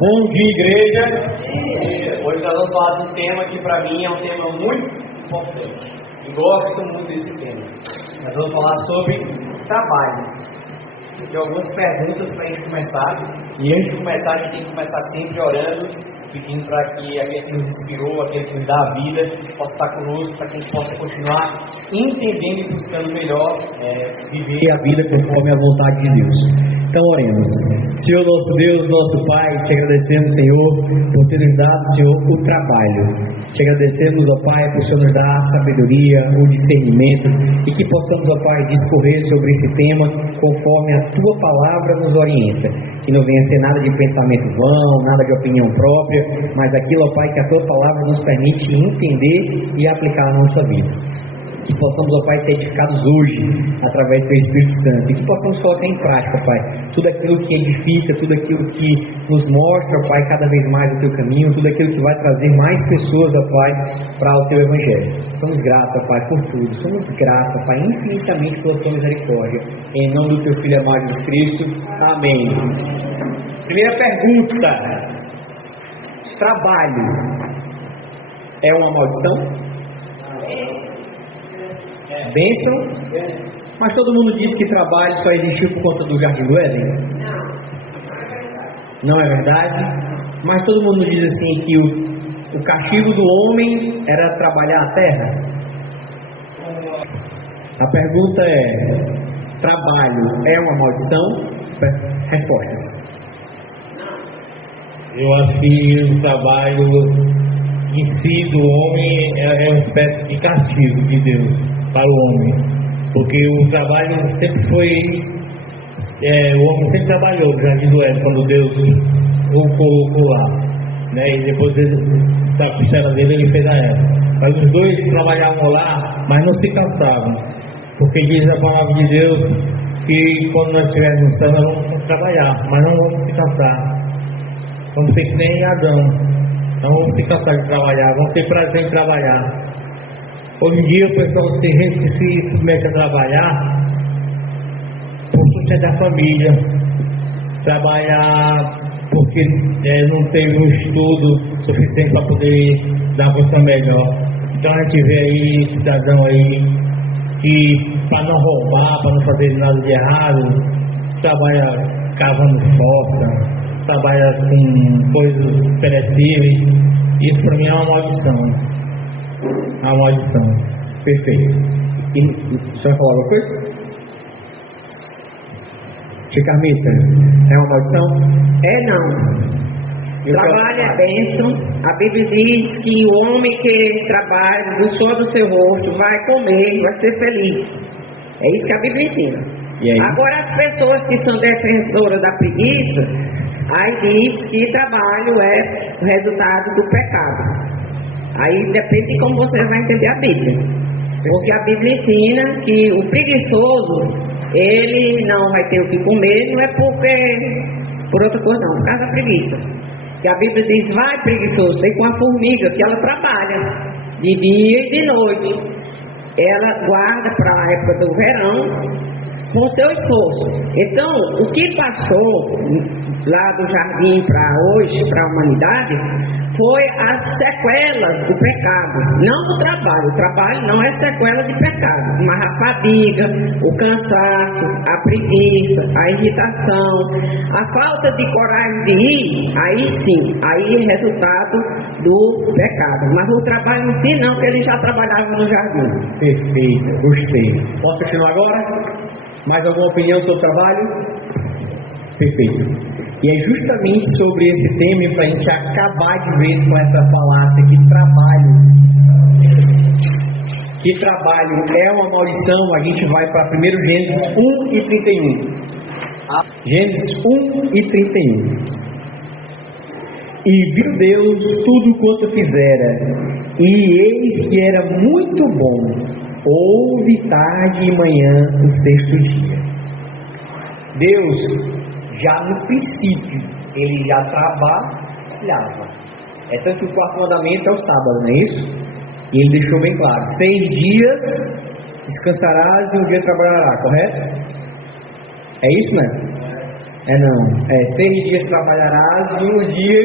Bom dia, igreja. Hoje nós vamos falar de um tema que para mim é um tema muito importante. E gosto muito desse tema. Nós vamos falar sobre trabalho. Tem algumas perguntas para a gente começar. E antes de começar, a gente tem que começar sempre orando, pedindo para que aquele que nos inspirou, aquele que nos dá a vida, possa estar conosco, para que a gente possa continuar entendendo e buscando melhor viver a vida conforme a vontade de Deus. Então oremos. Senhor nosso Deus, nosso Pai, te agradecemos, Senhor, por ter nos dado, Senhor, o trabalho. Te agradecemos, ó Pai, por o Senhor nos dar a sabedoria, o discernimento, e que possamos, ó Pai, discorrer sobre esse tema conforme a Tua palavra nos orienta. Que não venha ser nada de pensamento vão, nada de opinião própria, mas aquilo, ó Pai, que a Tua palavra nos permite entender e aplicar na nossa vida. Que possamos, ó Pai, ser edificados hoje, através do Teu Espírito Santo, e que possamos colocar em prática, Pai, tudo aquilo que edifica, tudo aquilo que nos mostra, ó Pai, cada vez mais o Teu caminho, tudo aquilo que vai trazer mais pessoas, ó Pai, para o Teu Evangelho. Somos gratos, ó Pai, por tudo, somos gratos, ó Pai, infinitamente pela Tua misericórdia, em nome do Teu Filho amado Jesus Cristo. Amém. Primeira pergunta: trabalho é uma maldição? Bênção? Mas todo mundo diz que trabalho só existiu por conta do Jardim do Éden? Não é verdade? Mas todo mundo diz assim que o castigo do homem era trabalhar a terra? A pergunta é: trabalho é uma maldição? Respostas. Eu acho que o trabalho em si do homem é uma espécie de castigo de Deus para o homem, porque o trabalho sempre foi, o homem sempre trabalhou no Jardim do Éden, quando Deus o colocou lá, né? E depois da costela dele ele fez a Eva. Mas os dois trabalhavam lá, mas não se cansavam, porque diz a palavra de Deus que quando nós estivermos no céu nós vamos trabalhar, mas não vamos se cansar. Vamos ser que nem Adão, não vamos se cansar de trabalhar, vamos ter prazer em trabalhar. Hoje em dia o pessoal se submete a trabalhar por sustentar a família, trabalhar porque não teve um estudo suficiente para poder dar uma função melhor. Então a gente vê aí cidadão aí que para não roubar, para não fazer nada de errado, trabalha cavando fossa, trabalha com coisas perecíveis. Isso para mim é uma maldição. A maldição. Perfeito. E você vai falar alguma coisa? Tia Carmita, é uma maldição? É não. Trabalho é bênção. A Bíblia diz que o homem que trabalha do suor do seu rosto vai comer, vai ser feliz. É isso que a Bíblia ensina. Agora as pessoas que são defensoras da preguiça, aí diz que trabalho é o resultado do pecado. Aí depende de como você vai entender a Bíblia. Porque a Bíblia ensina que o preguiçoso, ele não vai ter o que comer, não é por outra coisa não, por causa da preguiça. Que a Bíblia diz: vai preguiçoso, tem com a formiga, que ela trabalha de dia e de noite. Ela guarda para a época do verão com o seu esforço. Então, o que passou lá do jardim para hoje, para a humanidade, foi as sequelas do pecado, não do trabalho. O trabalho não é sequela de pecado, mas a fadiga, o cansaço, a preguiça, a irritação, a falta de coragem de ir, aí sim, aí é resultado do pecado. Mas o trabalho em si não, porque ele já trabalhava no jardim. Perfeito, gostei. Posso continuar agora? Mais alguma opinião sobre o trabalho? Perfeito. E é justamente sobre esse tema para a gente acabar de vez com essa falácia que trabalho é uma maldição. A gente vai para 1 Gênesis 1 e 31. Gênesis 1 e 31. E viu Deus tudo quanto fizera, e eis que era muito bom. Houve tarde e manhã o sexto dia. Deus, já no princípio, ele já trabalhava. É tanto que o quarto mandamento é o sábado, não é isso? E ele deixou bem claro: 6 dias descansarás e um dia trabalharás, correto? É isso, né? Não. 6 dias trabalharás e 1 dia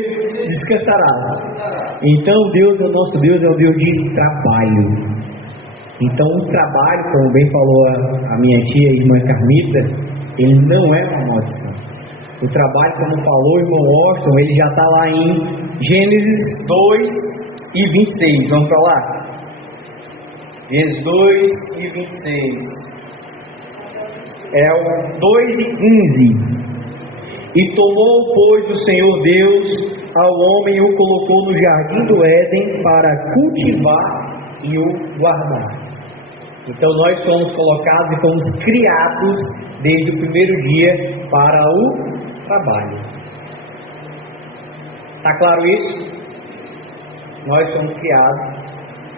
descansarás. Então o nosso Deus é o Deus de trabalho. Então o trabalho, como bem falou a minha tia, a irmã Carmita, ele não é uma maldição. O trabalho, como falou o irmão Austin, ele já está lá em Gênesis 2 e 26. Vamos para lá? Gênesis 2 e 26. É o 2 e 15. E tomou, pois, o Senhor Deus ao homem e o colocou no jardim do Éden para cultivar e o guardar. Então nós somos colocados e fomos criados desde o primeiro dia para o trabalho. Está claro isso? Nós somos criados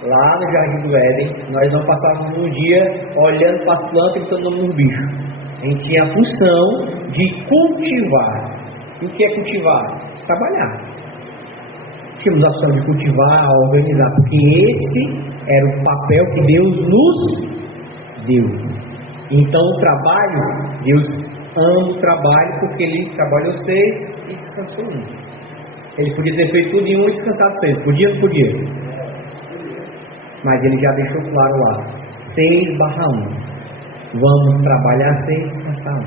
lá no jardim do Éden. Nós não passávamos um dia olhando para as plantas e botando nos bichos. A gente tinha a função de cultivar. E o que é cultivar? Trabalhar. Tínhamos a função de cultivar, organizar, porque esse era o papel que Deus nos deu. Então o trabalho, Deus ama o trabalho porque Ele trabalhou 6 e descansou 1. Ele podia ter feito tudo em 1 e descansado 6. Podia ou não podia? Mas Ele já deixou claro lá, 6/1. Vamos trabalhar 6 e descansar 1.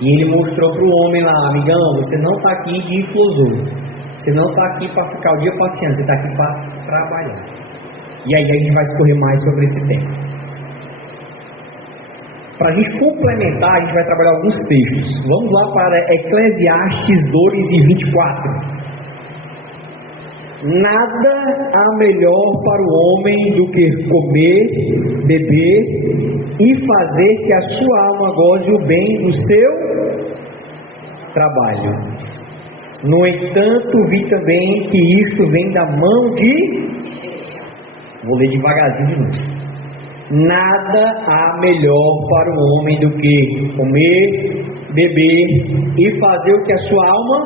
E Ele mostrou para o homem lá, amigão, você não está aqui de filosofia. Você não está aqui para ficar o dia passeando, você está aqui para trabalhar. E aí a gente vai discorrer mais sobre esse tema. Para a gente complementar, a gente vai trabalhar alguns textos. Vamos lá para Eclesiastes 2 e 24. Nada há melhor para o homem do que comer, beber e fazer que a sua alma goze o bem do seu trabalho. No entanto, vi também que isto vem da mão de... Vou ler devagarzinho de novo. Nada há melhor para o homem do que comer, beber e fazer o que a sua alma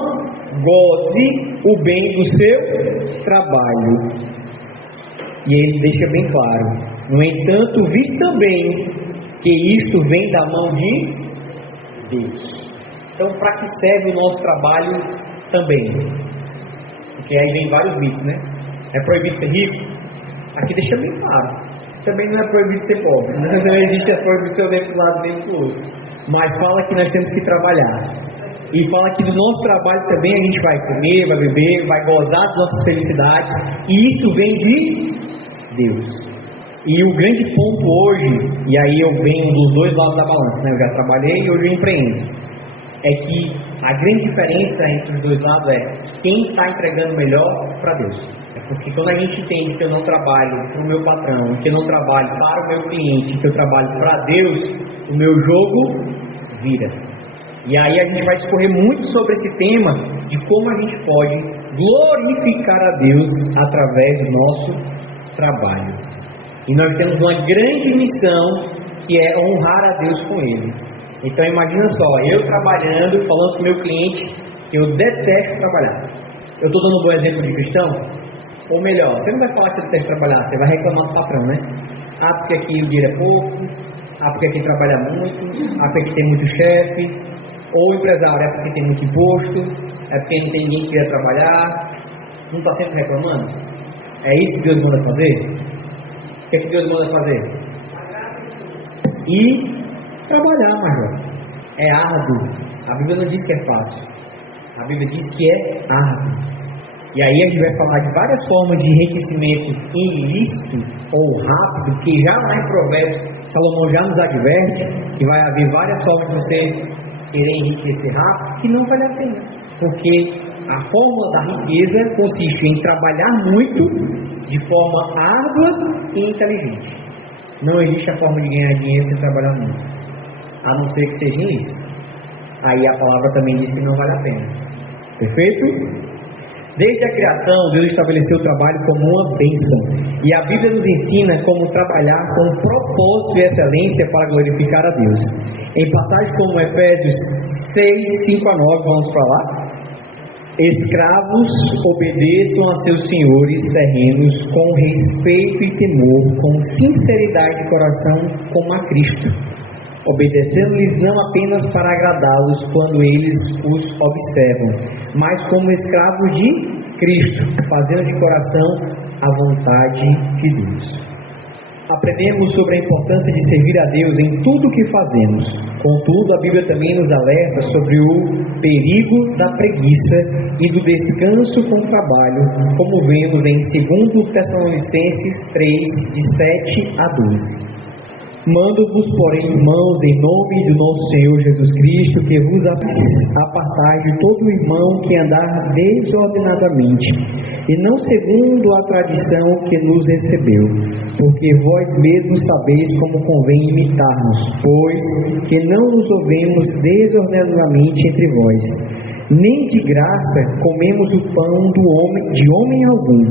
goze o bem do seu trabalho. E ele deixa bem claro. No entanto, vi também que isto vem da mão de Deus. Então, para que serve o nosso trabalho também? Porque aí vem vários mitos, né? É proibido ser rico? Aqui deixa bem claro. Também não é proibido ser pobre. Não existe a proibição nem para um lado nem para o outro. Mas fala que nós temos que trabalhar. E fala que do nosso trabalho também a gente vai comer, vai beber, vai gozar das nossas felicidades. E isso vem de Deus. E o grande ponto hoje, e aí eu venho dos dois lados da balança, né? Eu já trabalhei e hoje eu empreendo. É que a grande diferença entre os dois lados é quem está entregando melhor para Deus. Porque quando a gente entende que eu não trabalho para o meu patrão, que eu não trabalho para o meu cliente, que eu trabalho para Deus, o meu jogo vira. E aí a gente vai discorrer muito sobre esse tema de como a gente pode glorificar a Deus através do nosso trabalho. E nós temos uma grande missão que é honrar a Deus com Ele. Então imagina só, eu trabalhando, falando para o meu cliente que eu detesto trabalhar. Eu estou dando um bom exemplo de cristão? Ou melhor, você não vai falar que você detesta trabalhar, você vai reclamar do patrão, né? Ah, porque aqui o dinheiro é pouco, ah, porque aqui trabalha muito, ah, porque aqui tem muito chefe, ou o empresário é porque tem muito imposto, é porque não tem ninguém que queira trabalhar, não está sempre reclamando? É isso que Deus manda fazer? O que é que Deus manda fazer? E trabalhar, major. É árduo. A Bíblia não diz que é fácil. A Bíblia diz que é árduo. E aí a gente vai falar de várias formas de enriquecimento ilícito ou rápido, que já lá em Provérbios, Salomão já nos adverte que vai haver várias formas de você querer enriquecer rápido, que não vale a pena. Porque a fórmula da riqueza consiste em trabalhar muito, de forma árdua e inteligente. Não existe a forma de ganhar dinheiro sem trabalhar muito, a não ser que seja isso. Aí a palavra também diz que não vale a pena. Perfeito? Desde a criação, Deus estabeleceu o trabalho como uma bênção. E a Bíblia nos ensina como trabalhar com propósito e excelência para glorificar a Deus. Em passagens como Efésios 6, 5 a 9, vamos para lá. Escravos, obedeçam a seus senhores terrenos com respeito e temor, com sinceridade de coração, como a Cristo. obedecendo-lhes não apenas para agradá-los quando eles os observam, mas como escravos de Cristo, fazendo de coração a vontade de Deus. Aprendemos sobre a importância de servir a Deus em tudo o que fazemos. Contudo, a Bíblia também nos alerta sobre o perigo da preguiça e do descanso com o trabalho, como vemos em 2 Tessalonicenses 3, de 7 a 12. Mando-vos, porém, irmãos, em nome do nosso Senhor Jesus Cristo, que vos apartais de todo irmão que andar desordenadamente, e não segundo a tradição que nos recebeu, porque vós mesmos sabeis como convém imitar-nos, pois que não nos ouvemos desordenadamente entre vós. Nem de graça comemos o pão de homem algum,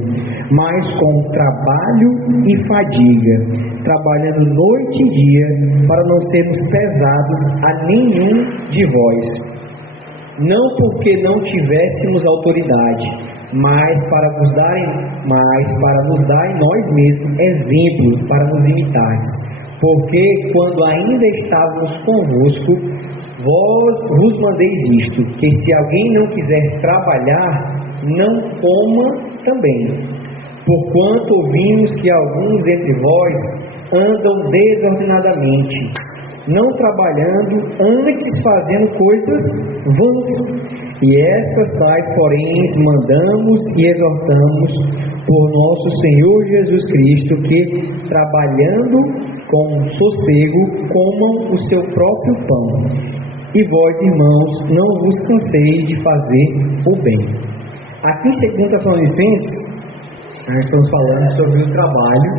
mas com trabalho e fadiga, trabalhando noite e dia, para não sermos pesados a nenhum de vós. Não porque não tivéssemos autoridade, mas para nos dar em nós mesmos exemplo para nos imitares. Porque quando ainda estávamos convosco, vos mandeis isto, que se alguém não quiser trabalhar, não coma também. Porquanto ouvimos que alguns entre vós andam desordenadamente, não trabalhando, antes fazendo coisas vãs. E estas tais, porém, mandamos e exortamos por nosso Senhor Jesus Cristo, que, trabalhando com sossego, comam o seu próprio pão. E vós, irmãos, não vos canseis de fazer o bem. Aqui em 2 Tessalonicenses, nós estamos falando sobre o trabalho,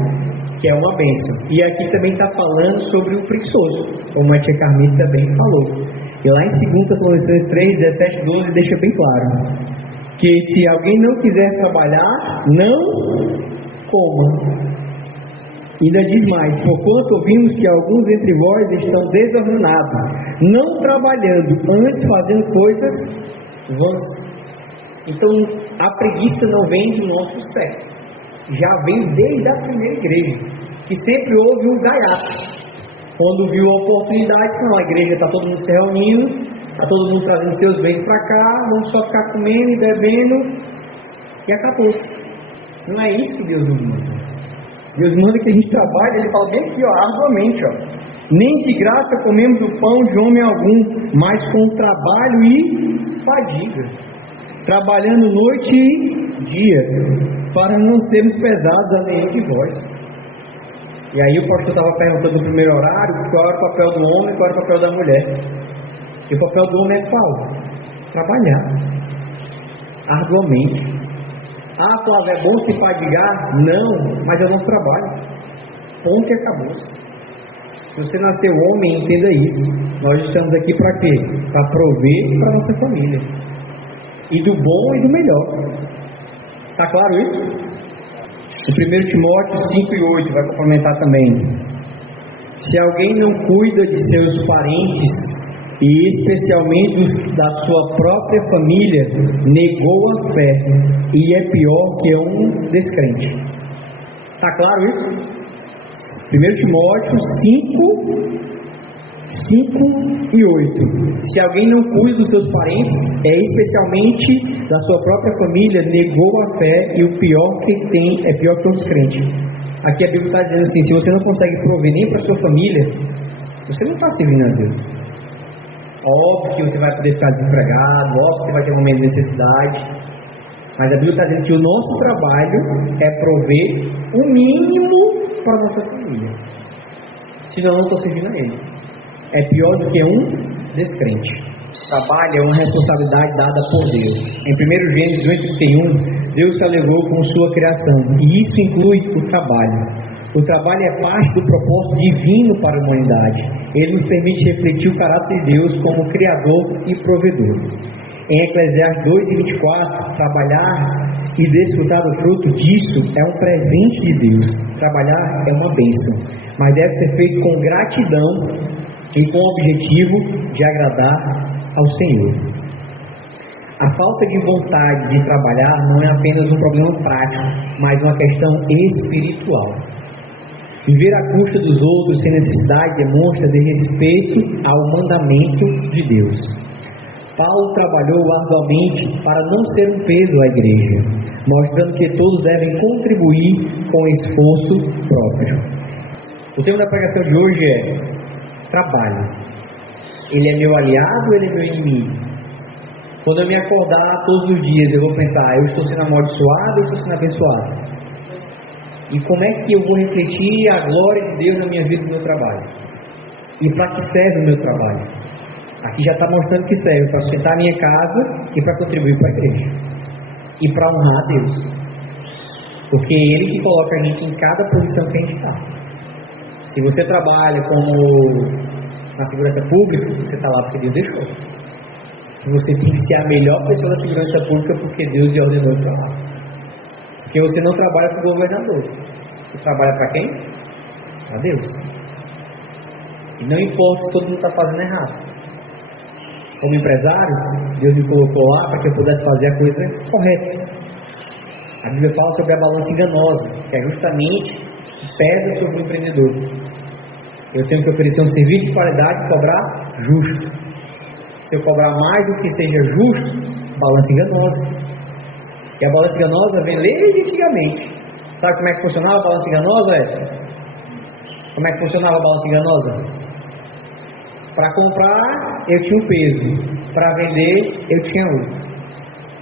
que é uma bênção. E aqui também está falando sobre o preguiçoso, como a tia Carmita também falou. E lá em 2 Tessalonicenses 3, 17, 12, deixa bem claro que se alguém não quiser trabalhar, não coma. Ainda diz mais: porquanto ouvimos que alguns entre vós estão desordenados, não trabalhando, antes fazendo coisas vãs. Então, a preguiça não vem do nosso século, já vem desde a primeira igreja, que sempre houve um gaiato. Quando viu a oportunidade, não, a igreja está todo mundo se reunindo, está todo mundo trazendo seus bens para cá, vamos só ficar comendo e bebendo, e acabou-se. Não é isso que Deus nos manda. Deus manda que a gente trabalhe, ele fala bem aqui, arduamente, nem de graça comemos o pão de homem algum, mas com trabalho e fadiga, trabalhando noite e dia, para não sermos pesados a nenhum de vós. E aí o pastor estava perguntando no primeiro horário qual era o papel do homem e qual era o papel da mulher. E o papel do homem é qual? Trabalhar arduamente. Ah, Flávio, é bom se fadigar? Não, mas é o nosso trabalho. Ponto e acabou. Se você nasceu homem, entenda isso. Nós estamos aqui para quê? Para prover para a nossa família. E do bom e do melhor. Está claro isso? O 1 Timóteo 5 e 8 vai complementar também. Se alguém não cuida de seus parentes, e especialmente da sua própria família, negou a fé, e é pior que um descrente. Está claro isso? 1 Timóteo 5 e 8. Se alguém não cuida dos seus parentes, especialmente da sua própria família, negou a fé, e o pior que tem é pior que um descrente. Aqui a Bíblia está dizendo assim: se você não consegue prover nem para sua família, você não está servindo a Deus. Óbvio que você vai poder ficar desempregado, óbvio que você vai ter um momento de necessidade, mas a Bíblia está dizendo que o nosso trabalho é prover o mínimo para a nossa família. Senão eu não estou servindo a Ele. É pior do que um descrente. Trabalho é uma responsabilidade dada por Deus. Em 1 Gênesis 2:31, Deus se alegrou com sua criação, e isso inclui o trabalho. O trabalho é parte do propósito divino para a humanidade. Ele nos permite refletir o caráter de Deus como Criador e Provedor. Em Eclesiastes 2:24, trabalhar e desfrutar do fruto disso é um presente de Deus. Trabalhar é uma bênção, mas deve ser feito com gratidão e com o objetivo de agradar ao Senhor. A falta de vontade de trabalhar não é apenas um problema prático, mas uma questão espiritual. Viver à custa dos outros sem necessidade demonstra desrespeito ao mandamento de Deus. Paulo trabalhou arduamente para não ser um peso à igreja, mostrando que todos devem contribuir com esforço próprio. O tema da pregação de hoje é trabalho. Ele é meu aliado ou ele é meu inimigo? Quando eu me acordar todos os dias, eu vou pensar, eu estou sendo amaldiçoado ou eu estou sendo abençoado? E como é que eu vou refletir a glória de Deus na minha vida e no meu trabalho? E para que serve o meu trabalho? Aqui já está mostrando que serve para sustentar a minha casa e para contribuir para a igreja. E para honrar a Deus. Porque é Ele que coloca a gente em cada posição que a gente está. Se você trabalha como na segurança pública, você está lá porque Deus deixou. E você tem que ser a melhor pessoa da segurança pública porque Deus lhe ordenou para lá. Porque você não trabalha para o governador. Você trabalha para quem? Para Deus. E não importa se todo mundo está fazendo errado. Como empresário, Deus me colocou lá para que eu pudesse fazer a coisa correta. A Bíblia fala sobre a balança enganosa, que é justamente que pesa sobre o empreendedor. Eu tenho que oferecer um serviço de qualidade e cobrar justo. Se eu cobrar mais do que seja justo, balança enganosa. E a balança enganosa vem desde antigamente. Sabe como é que funcionava a balança enganosa? Como é que funcionava a balança enganosa? Para comprar, eu tinha um peso. Para vender, eu tinha outro.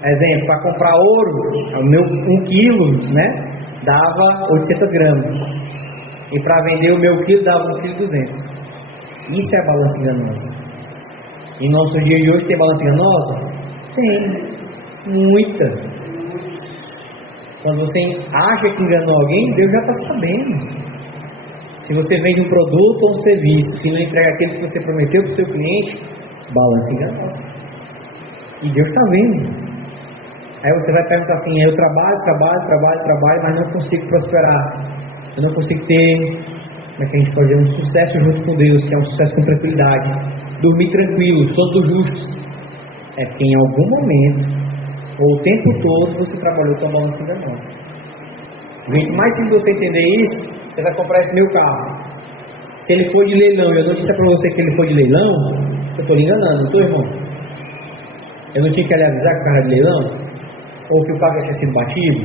Exemplo, para comprar ouro, o meu 1 quilo, né, dava 800 gramas. E para vender o meu quilo, dava 1,2 kg. Isso é a balança enganosa. E no nosso dia de hoje tem balança enganosa? Tem. Muita. Quando você acha que enganou alguém, Deus já está sabendo. Se você vende um produto ou um serviço, se não entrega aquilo que você prometeu para o seu cliente, balança enganosa. E Deus está vendo. Aí você vai perguntar assim, eu trabalho, mas não consigo prosperar. Eu não consigo ter, como é que a gente pode dizer, um sucesso junto com Deus, que é um sucesso com tranquilidade. Dormir tranquilo, sou do justo. É porque em algum momento, ou o tempo todo, você trabalhou com a balança enganosa. O jeito mais simples de você entender isso, você vai comprar esse meu carro. Se ele for de leilão, eu não disse para você que ele for de leilão, eu estou lhe enganando, não estou, irmão? Eu não tinha que lhe avisar que o carro era de leilão? Ou que o carro já tinha sido batido?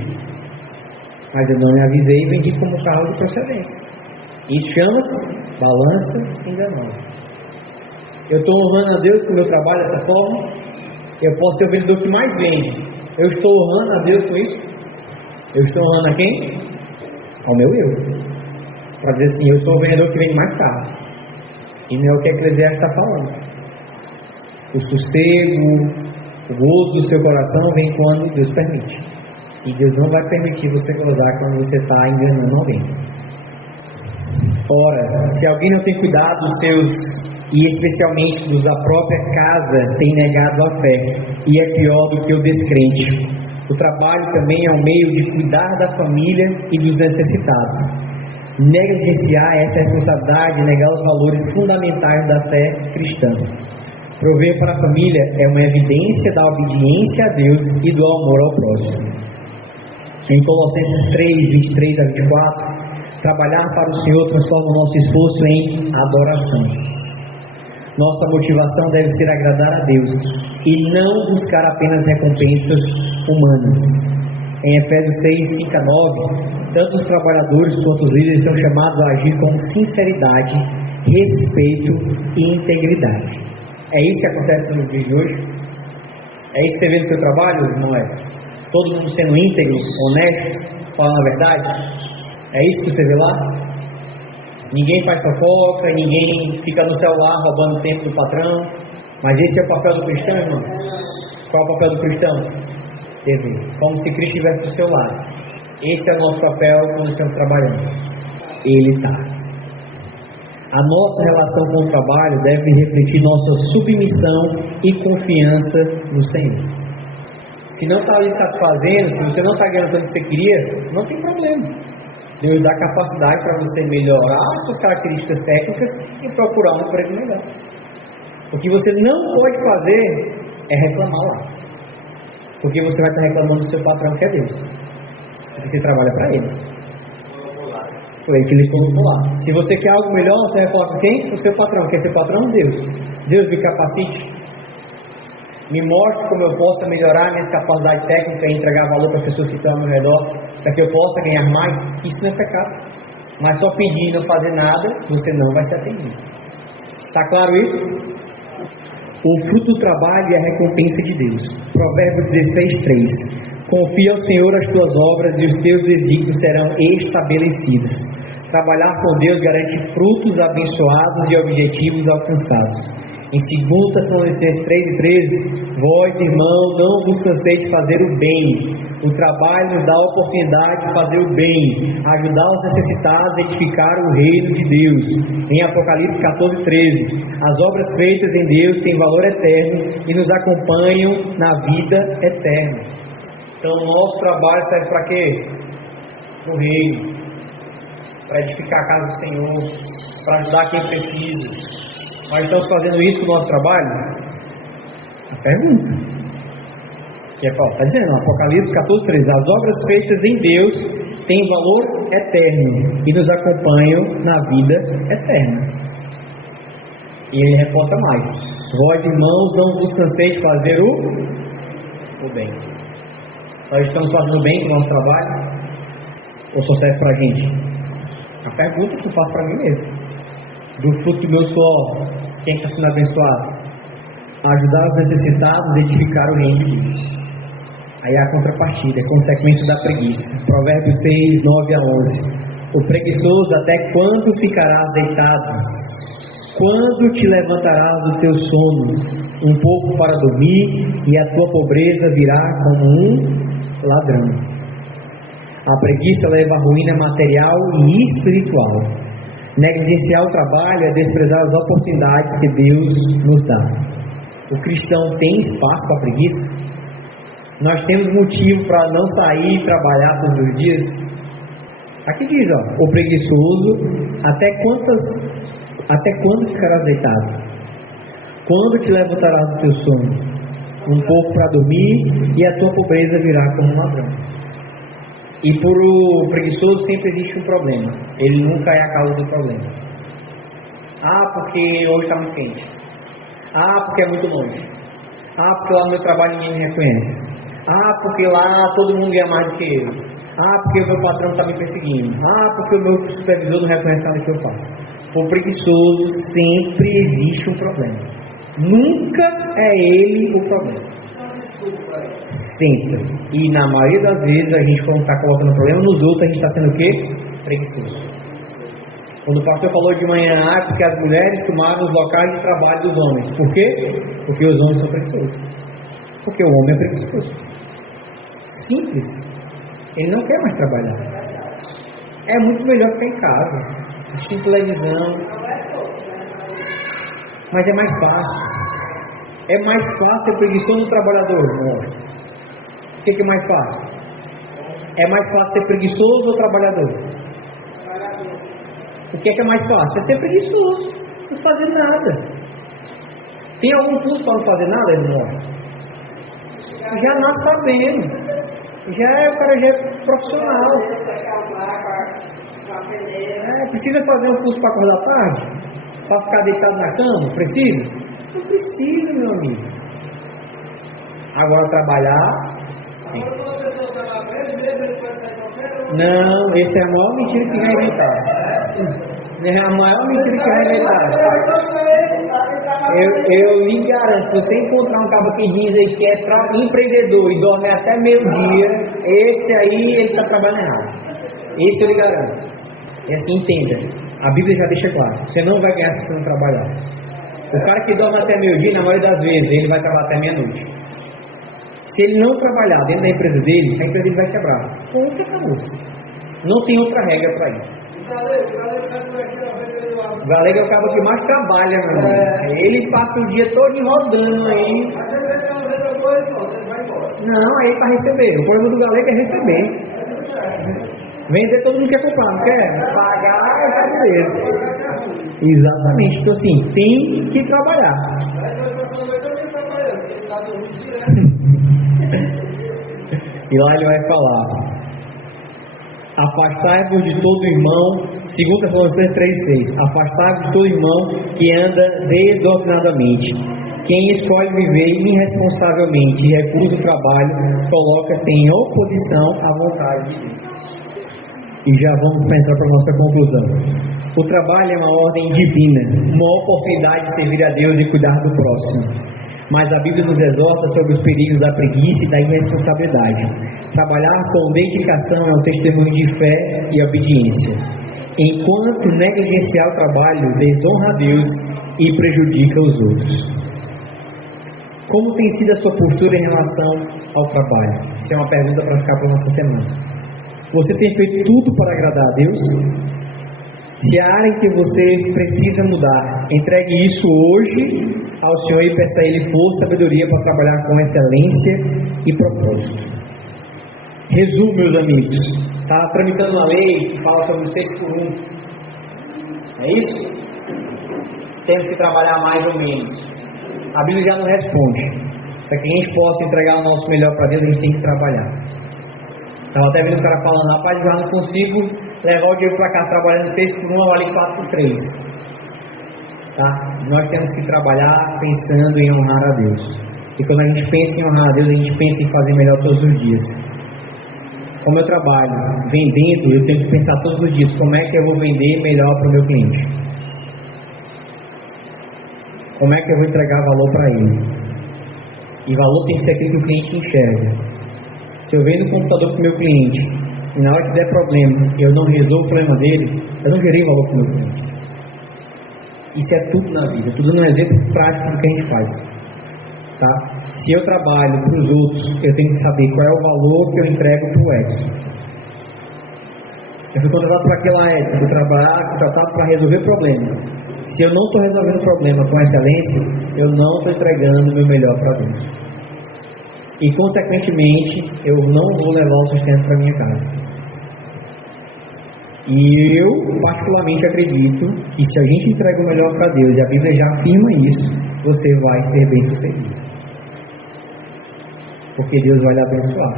Mas eu não me avisei e vendi como carro de procedência. Isso chama-se balança enganosa. Eu estou honrando a Deus com o meu trabalho dessa forma. Eu posso ser o vendedor que mais vende. Eu estou honrando a Deus com isso? Eu estou honrando a quem? Ao meu eu. Para dizer assim, eu sou o vendedor que vende mais caro. E não é o que a Eclesiastes está falando. O sossego, o gozo do seu coração vem quando Deus permite. E Deus não vai permitir você gozar quando você está enganando alguém. Ora, se alguém não tem cuidado dos seus, e especialmente dos da própria casa, tem negado a fé, e é pior do que o descrente. O trabalho também é um meio de cuidar da família e dos necessitados. Negligenciar essa responsabilidade e negar os valores fundamentais da fé cristã. Prover para a família é uma evidência da obediência a Deus e do amor ao próximo. Em Colossenses 3, 23 a 24, trabalhar para o Senhor transforma o nosso esforço em adoração. Nossa motivação deve ser agradar a Deus e não buscar apenas recompensas humanas. Em Efésios 6, 5 a 9, tanto os trabalhadores quanto os líderes estão chamados a agir com sinceridade, respeito e integridade. É isso que acontece no dia de hoje? É isso que você vê no seu trabalho, não é? Todo mundo sendo íntegro, honesto, falando a verdade? É isso que você vê lá? Ninguém faz fofoca, ninguém fica no celular roubando o tempo do patrão. Mas esse é o papel do cristão, irmão? Qual é o papel do cristão? Como se Cristo estivesse do seu lado. Esse é o nosso papel quando estamos trabalhando. Ele está. A nossa relação com o trabalho deve refletir nossa submissão e confiança no Senhor. Se não está ali satisfazendo, se você não está ganhando tanto que você queria, não tem problema. Deus dá capacidade para você melhorar as suas características técnicas e procurar um emprego melhor. O que você não pode fazer é reclamar lá. Porque você vai estar reclamando do seu patrão, que é Deus. Porque você trabalha para ele. Foi ele que ele colocou lá. Se você quer algo melhor, você vai falar com quem? O seu patrão. Quer ser patrão? Deus. Deus me capacite. Me mostre como eu possa melhorar minha capacidade técnica e entregar valor para as pessoas que estão ao meu redor, para que eu possa ganhar mais. Isso não é pecado. Mas só pedir e não fazer nada, você não vai ser atendido. Está claro isso? O fruto do trabalho é a recompensa de Deus. Provérbios 16:3. Confia ao Senhor as tuas obras e os teus desígnios serão estabelecidos. Trabalhar com Deus garante frutos abençoados e objetivos alcançados. Em 2 Tessalonicenses 3:13, vós, irmão, não vos canseis de fazer o bem. O trabalho nos dá a oportunidade de fazer o bem, ajudar os necessitados a edificar o reino de Deus. Em Apocalipse 14:13, as obras feitas em Deus têm valor eterno e nos acompanham na vida eterna. Então, o nosso trabalho serve para quê? Para o reino, para edificar a casa do Senhor, para ajudar quem precisa. Nós estamos fazendo isso com o nosso trabalho? A pergunta. Que é Paulo está dizendo, Apocalipse 14:13, as obras feitas em Deus têm valor eterno e nos acompanham na vida eterna. E ele reforça mais: vós, irmãos, não vos canseis de fazer o bem. Nós estamos fazendo o bem com o nosso trabalho? Ou só serve para a gente? A pergunta que eu faço para mim mesmo. Do fruto do meu suor, quem está sendo abençoado? Ajudar os necessitados a edificar o reino de Deus. Aí a contrapartida, é consequência da preguiça. Provérbios 6:9-11. O preguiçoso até quando ficarás deitado? Quando te levantarás do teu sono? Um pouco para dormir, e a tua pobreza virá como um ladrão. A preguiça leva à ruína material e espiritual. Negligenciar o trabalho é desprezar as oportunidades que Deus nos dá. O cristão tem espaço para a preguiça? Nós temos motivo para não sair e trabalhar todos os dias? Aqui diz, o preguiçoso, até quando ficarás deitado? Quando te levantarás do teu sono? Um pouco para dormir, e a tua pobreza virá como um ladrão. E por o preguiçoso sempre existe um problema. Ele nunca é a causa do problema. Porque hoje está muito quente. Porque é muito longe. Porque lá no meu trabalho ninguém me reconhece. Porque lá todo mundo ganha mais do que eu. Porque o meu patrão está me perseguindo. Porque o meu supervisor não reconhece nada que eu faço. Por preguiçoso sempre existe um problema. Nunca é ele o problema. Sempre. E na maioria das vezes a gente, quando está colocando problema nos outros, a gente está sendo o quê? Preguiçoso. Quando o pastor falou de manhã, porque as mulheres tomaram os locais de trabalho dos homens. Por quê? Porque os homens são preguiçosos. Porque o homem é preguiçoso. Simples. Ele não quer mais trabalhar. É muito melhor ficar em casa, assistir televisão. Mas é mais fácil. É mais fácil ser preguiçoso do trabalhador? Não. O que é mais fácil? É mais fácil ser preguiçoso ou trabalhador? O que é mais fácil? É ser preguiçoso, não fazer nada. Tem algum curso para não fazer nada, irmão? Já nasce sabendo. O cara já é profissional. Precisa fazer um curso para acordar tarde? Para ficar deitado na cama? Precisa? Não precisa, meu amigo. Agora trabalhar. Não, esse é a maior mentira que vai inventar. É a maior mentira que vai inventar. Eu lhe garanto, se você encontrar um cabo que diz aí que é empreendedor e dorme até meio-dia, esse aí ele está trabalhando errado. Esse eu lhe garanto. E assim, entenda. A Bíblia já deixa claro. Você não vai ganhar se você não trabalhar. O cara que dorme até meio-dia, na maioria das vezes, ele vai trabalhar até meia-noite. Se ele não trabalhar dentro da empresa dele, a empresa dele vai quebrar. Ponto, acabou. Não tem outra regra para isso. O galego é o cara que mais trabalha, meu amigo. Ele passa o dia todo rodando aí. Não, aí para receber. O problema do galego é receber. Vender todo mundo quer comprar, não quer? Pagar é brasileiro. Exatamente. Então assim, tem que trabalhar. E lá ele vai falar: Afastai-vos de todo irmão, 2 Tessalonicenses 3,6. Afastai-vos de todo irmão que anda desordenadamente. Quem escolhe viver irresponsavelmente e recusa o trabalho, coloca-se em oposição à vontade de Deus. E já vamos entrar para a nossa conclusão. O trabalho é uma ordem divina, uma oportunidade de servir a Deus e cuidar do próximo. Mas a Bíblia nos exorta sobre os perigos da preguiça e da irresponsabilidade. Trabalhar com dedicação é um testemunho de fé e obediência, enquanto negligenciar o trabalho desonra a Deus e prejudica os outros. Como tem sido a sua postura em relação ao trabalho? Isso é uma pergunta para ficar para a nossa semana. Você tem feito tudo para agradar a Deus? Se a área em que você precisa mudar, entregue isso hoje ao Senhor e peça a Ele força e sabedoria para trabalhar com excelência e propósito. Resumo, meus amigos. Está tramitando uma lei que fala sobre o 6x1. É isso? Temos que trabalhar mais ou menos. A Bíblia já não responde. Para que a gente possa entregar o nosso melhor para Deus, a gente tem que trabalhar. Estava até vendo o cara falando: rapaz, eu já não consigo levar o dinheiro para casa trabalhando 6x1, eu ali 4x3. Tá? Nós temos que trabalhar pensando em honrar a Deus. E quando a gente pensa em honrar a Deus, a gente pensa em fazer melhor todos os dias. Como eu trabalho vendendo, eu tenho que pensar todos os dias: como é que eu vou vender melhor para o meu cliente? Como é que eu vou entregar valor para ele? E valor tem que ser aquilo que o cliente enxerga. Se eu vendo o computador para o meu cliente e na hora que der problema eu não resolvo o problema dele, eu não gerei valor para o meu cliente. Isso é tudo na vida, tudo no exemplo prático do que a gente faz. Tá? Se eu trabalho para os outros, eu tenho que saber qual é o valor que eu entrego para o Edson. Eu fui contratado para aquela Edson, fui contratado para resolver o problema. Se eu não estou resolvendo o problema com excelência, eu não estou entregando o meu melhor para Deus. E consequentemente, eu não vou levar o sustento para minha casa. E eu particularmente acredito que se a gente entrega o melhor para Deus, e a Bíblia já afirma isso, você vai ser bem sucedido. Porque Deus vai lhe abençoar.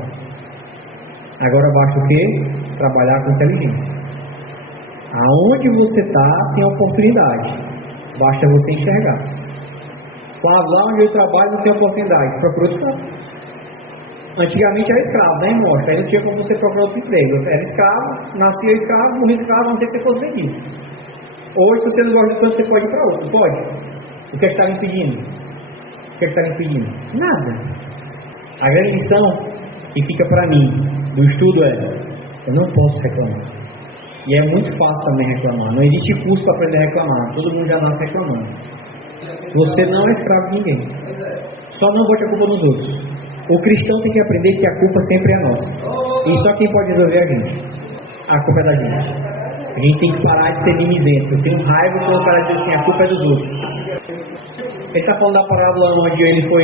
Agora basta o quê? Trabalhar com inteligência. Aonde você está, tem oportunidade. Basta você enxergar. Lá onde eu trabalho não tem oportunidade. Procura outro trabalho. Antigamente era escravo, né, irmão? Aí não tinha como você procurar outro emprego. Era escravo, nascia escravo, morria escravo, a não ser que você fosse vendido. Hoje, se você não gosta de tanto, você pode ir para outro. Pode. O que é que está me impedindo? O que é que está me impedindo? Nada. A grande lição que fica para mim do estudo é: eu não posso reclamar. E é muito fácil também reclamar. Não existe curso para aprender a reclamar. Todo mundo já nasce reclamando. Você não é escravo de ninguém. Só não bote a culpa nos outros. O cristão tem que aprender que a culpa sempre é nossa. E só quem pode resolver é a gente. A culpa é da gente. A gente tem que parar de ser mimizento. Eu tenho raiva quando o cara diz assim: a culpa é dos outros. Ele está falando da parábola onde ele foi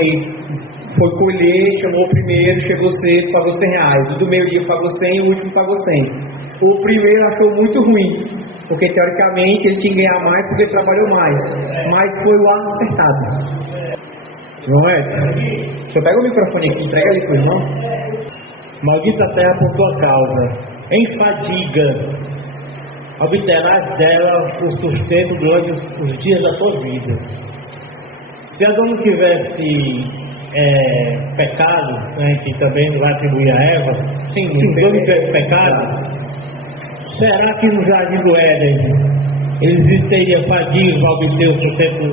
colher, chamou o primeiro, chegou cedo, pagou R$100. O do meio-dia pagou 100 e o último pagou 100. O primeiro achou muito ruim, porque teoricamente ele tinha que ganhar mais porque ele trabalhou mais. Mas foi o ano acertado. Não é? Deixa eu pegar o microfone aqui, entrega ali para o irmão. Maldita a terra por tua causa, em fadiga, obterás dela o sustento durante os dias da tua vida. Se Adão não tivesse pecado, né, que também não vai atribuir a Eva, se os dois tivessem pecado, será que no jardim do Éden eles teriam fadiga para obter o sustento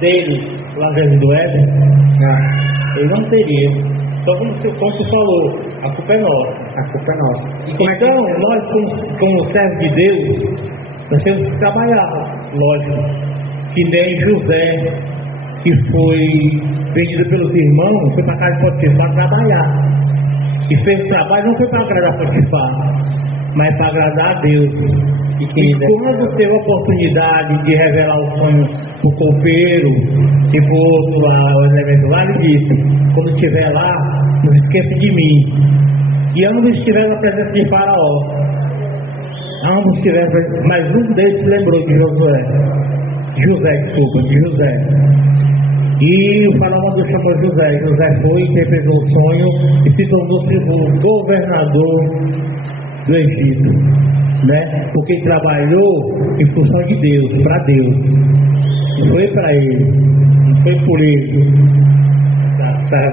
deles lá no jardim do Éden? Ele não teria. Só como você falou, a culpa é nossa. A culpa é nossa. Então, nós como servos de Deus, nós temos que trabalhar, lógico. Que nem José, que foi vendido pelos irmãos, foi para a casa de Potifar trabalhar. E fez o trabalho não foi para agradar Potifar, mas para agradar a Deus. E quando teve a oportunidade de revelar o sonho para o copeiro e para o outro lá, o elemento lá, ele disse: quando estiver lá, não se esqueça de mim. E ambos estiveram na presença de Faraó. Ambos estiveram, mas um deles se lembrou de José. E o Faraó mandou chamar José. José foi, interpretou o sonho e se tornou o governador do Egito, né? Porque ele trabalhou em função de Deus, para Deus. Não foi para ele, não foi por ele. Tá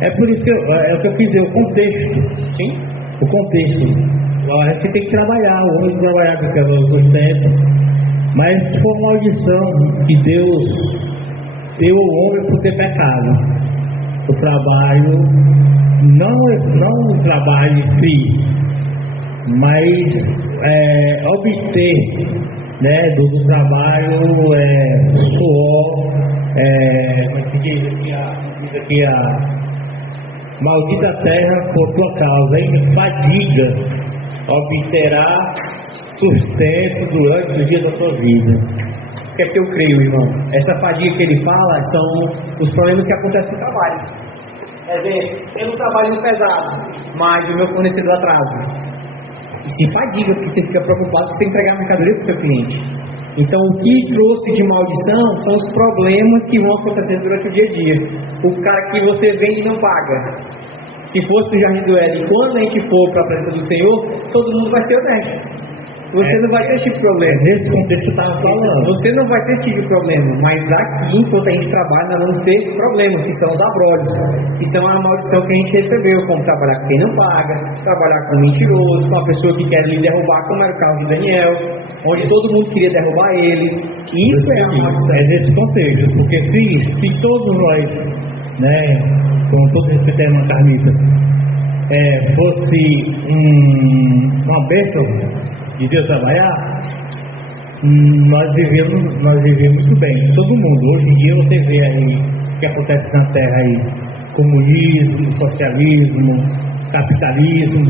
É por isso que eu quis dizer, o contexto. Sim? O contexto. A gente tem que trabalhar, o homem tem que trabalhar com aquelas tempos. Mas foi uma maldição que Deus deu ao homem por ter pecado. O trabalho, não o trabalho em si, mas obter, né, do trabalho suor, diz aqui a maldita terra por tua causa, em fadiga obterá sustento durante os dias da sua vida. O que é que eu creio, irmão? Essa fadiga que ele fala são os problemas que acontecem no trabalho. Quer dizer, eu não trabalho pesado, mas o meu fornecedor atrasa. E se fadiga, porque você fica preocupado com você entregar a mercadoria para o seu cliente. Então, o que trouxe de maldição são os problemas que vão acontecer durante o dia a dia. O cara que você vende não paga. Se fosse o Jardim do Éden, quando a gente for para a presença do Senhor, todo mundo vai ser honesto. Você não vai ter esse tipo de problema. Nesse contexto eu estava falando. Você não vai ter esse tipo de problema. Mas aqui, enquanto a gente trabalha, nós vamos ter problemas, que são os abrolhos. Que são a maldição que a gente recebeu, como trabalhar com quem não paga, trabalhar com mentiroso, com a pessoa que quer lhe derrubar, como era o caso de Daniel, onde todo mundo queria derrubar ele. Isso é a maldição. É nesse contexto, porque se todos nós, né, com todo respeito à irmã Carmita, fosse uma bênção de Deus trabalhar, nós vivemos muito bem, todo mundo. Hoje em dia você vê aí o que acontece na terra aí, comunismo, socialismo, capitalismo,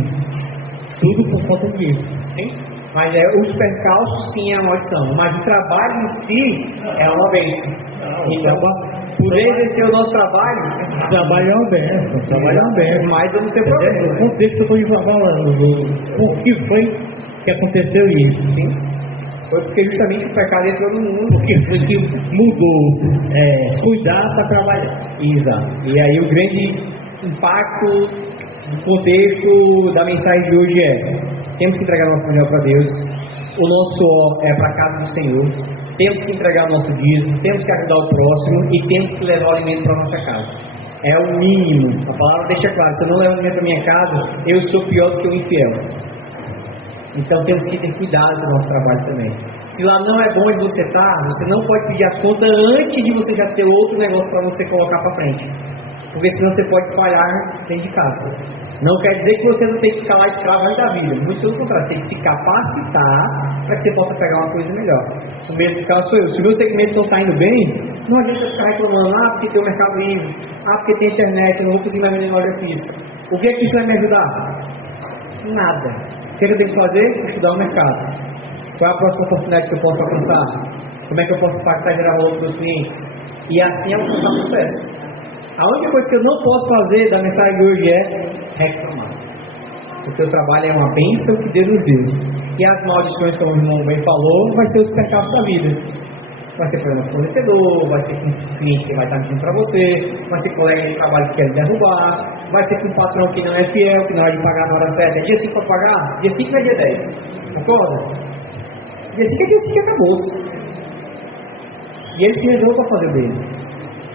tudo por conta disso. Sim? Mas os percalços sim é uma maldição, mas o trabalho em si é uma bênção. Então, por exercer o nosso trabalho, trabalho é uma bênção, mas vamos ter problema. O contexto que eu estou falando, por que foi que aconteceu isso? Sim. Foi porque justamente o pecado entrou no mundo. Porque foi que mudou, cuidar para trabalhar. Exato. E aí o grande impacto do contexto da mensagem de hoje temos que entregar nosso melhor para Deus, o nosso suor é para a casa do Senhor, temos que entregar o nosso dízimo, temos que ajudar o próximo e temos que levar o alimento para a nossa casa. É o mínimo. A palavra deixa claro, se eu não levo alimento para a minha casa, eu sou pior do que o infiel. Então temos que ter cuidado do nosso trabalho também. Se lá não é bom onde você está, você não pode pedir as contas antes de você já ter outro negócio para você colocar para frente. Porque senão você pode falhar dentro de casa. Não quer dizer que você não tem que ficar lá escravo da vida. Muito pelo contrário, você tem que se capacitar para que você possa pegar uma coisa melhor. O mesmo caso sou eu. Se o meu segmento não está indo bem, não adianta ficar reclamando, porque tem o Mercado Livre, porque tem internet, eu não vou conseguir mais vender loja física. O que é que isso vai me ajudar? Nada. O que eu tenho que fazer? Estudar o mercado. Qual é a próxima oportunidade que eu posso alcançar? Como é que eu posso impactar e gerar valor para os meus clientes? E assim alcançar o sucesso. A única coisa que eu não posso fazer da mensagem de hoje é reclamar. O teu trabalho é uma bênção que Deus nos deu. E as maldições, como o irmão bem falou, vai ser os percalços da vida. Vai ser problema com o fornecedor, vai ser com o cliente que vai estar mentindo para você, vai ser colega de trabalho que quer derrubar, vai ser com um patrão que não é fiel, que não vai pagar na hora certa. É dia 5 para pagar? Dia 5 não é dia 10. Concorda? Dia 5 é dia 5 que acabou. E ele se resolveu para fazer o dele.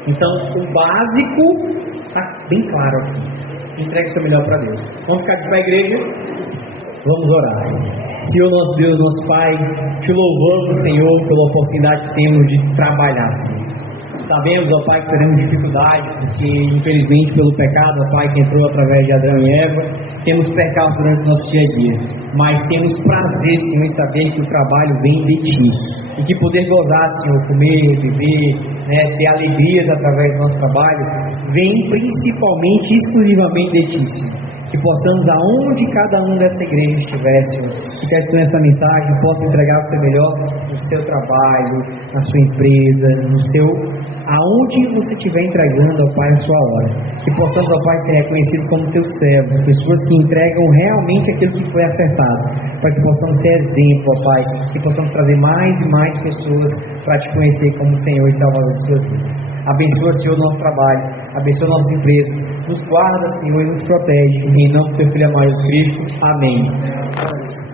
Então, o básico está bem claro aqui. Entregue o seu melhor para Deus. Vamos ficar de pé, igreja? Vamos orar. Senhor nosso Deus, nosso Pai, te louvamos, Senhor, pela oportunidade que temos de trabalhar, Senhor. Sabemos, ó Pai, que teremos dificuldade, porque infelizmente pelo pecado, ó Pai, que entrou através de Adão e Eva, temos pecado durante o nosso dia a dia. Mas temos prazer, Senhor, em saber que o trabalho vem de Ti. E que poder gozar, Senhor, comer, viver, ter alegrias através do nosso trabalho, vem principalmente, exclusivamente de Ti, Senhor. Que possamos, aonde cada um dessa igreja estiver, Senhor, que quer estudar essa mensagem, possa entregar o seu melhor no seu trabalho, na sua empresa, aonde você estiver entregando, ó Pai, a sua hora. Que possamos, ó Pai, ser reconhecidos como teus servos, pessoas que entregam realmente aquilo que foi acertado, para que possamos ser exemplo, ó Pai, que possamos trazer mais e mais pessoas para te conhecer como Senhor e Salvador de suas vidas. Abençoa, Senhor, o nosso trabalho. abençoa nossas empresas, nos guarda, Senhor, e nos protege. Em nome do Teu Filho amado Jesus Cristo. Amém.